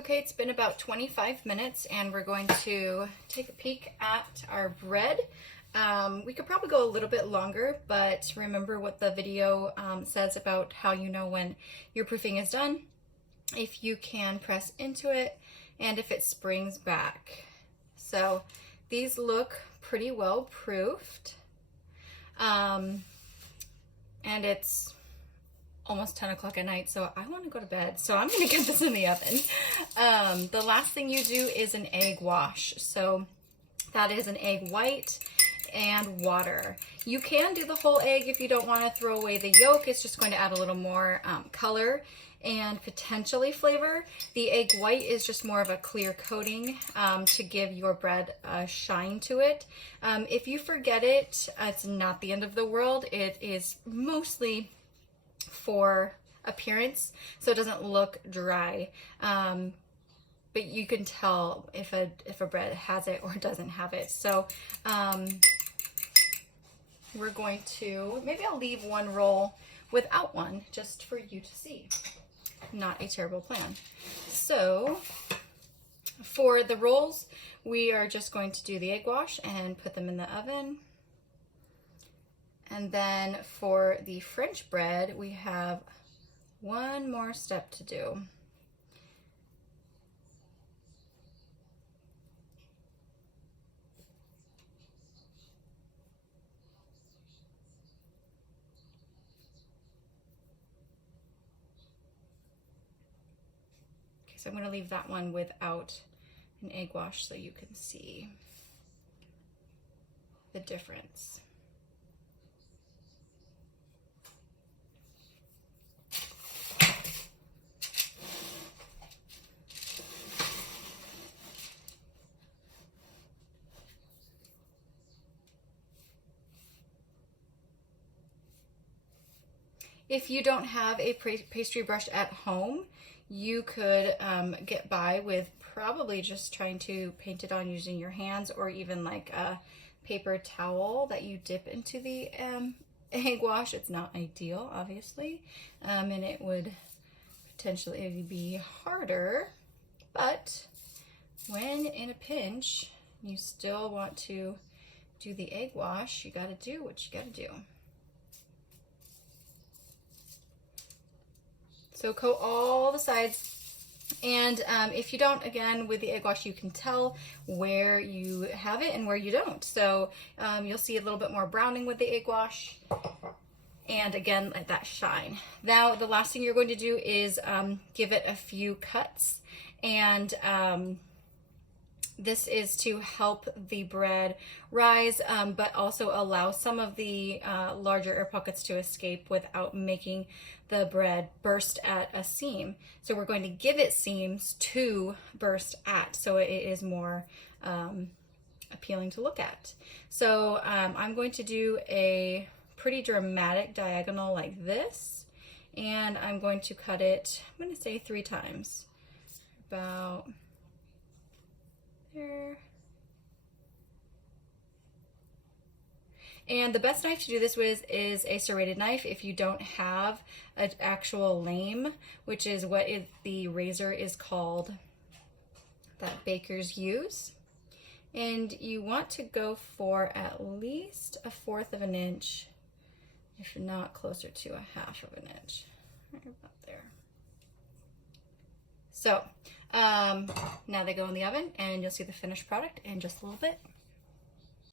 Okay, it's been about 25 minutes and we're going to take a peek at our bread. We could probably go a little bit longer, but remember what the video says about how you know when your proofing is done. If you can press into it and if it springs back. So these look pretty well proofed. And it's almost 10 o'clock at night, so I want to go to bed. So I'm going to get this in the oven. The last thing you do is an egg wash. So that is an egg white and water. You can do the whole egg if you don't want to throw away the yolk. It's just going to add a little more color and potentially flavor. The egg white is just more of a clear coating to give your bread a shine to it. If you forget it, it's not the end of the world. It is mostly for appearance, so it doesn't look dry. But you can tell if a bread has it or doesn't have it. So we're going to, maybe I'll leave one roll without one just for you to see. Not a terrible plan. So for the rolls, we are just going to do the egg wash and put them in the oven. And then for the French bread, we have one more step to do. Okay, so I'm going to leave that one without an egg wash so you can see the difference. If you don't have a pastry brush at home, you could get by with probably just trying to paint it on using your hands, or even like a paper towel that you dip into the egg wash. It's not ideal, obviously, and it would potentially be harder, but when in a pinch, you still want to do the egg wash, you gotta do what you gotta do. So coat all the sides, and if you don't, again, with the egg wash, you can tell where you have it and where you don't. So you'll see a little bit more browning with the egg wash, and again, like that shine. Now, the last thing you're going to do is give it a few cuts, and this is to help the bread rise, but also allow some of the larger air pockets to escape without making the bread burst at a seam. So we're going to give it seams to burst at, so it is more appealing to look at. So I'm going to do a pretty dramatic diagonal like this, and I'm going to cut it, I'm going to say 3 times, about there. And the best knife to do this with is a serrated knife if you don't have an actual lame, which is what the razor is called that bakers use. And you want to go for at least 1/4 of an inch, if not closer to 1/2 of an inch. Right about there. So now they go in the oven, and you'll see the finished product in just a little bit.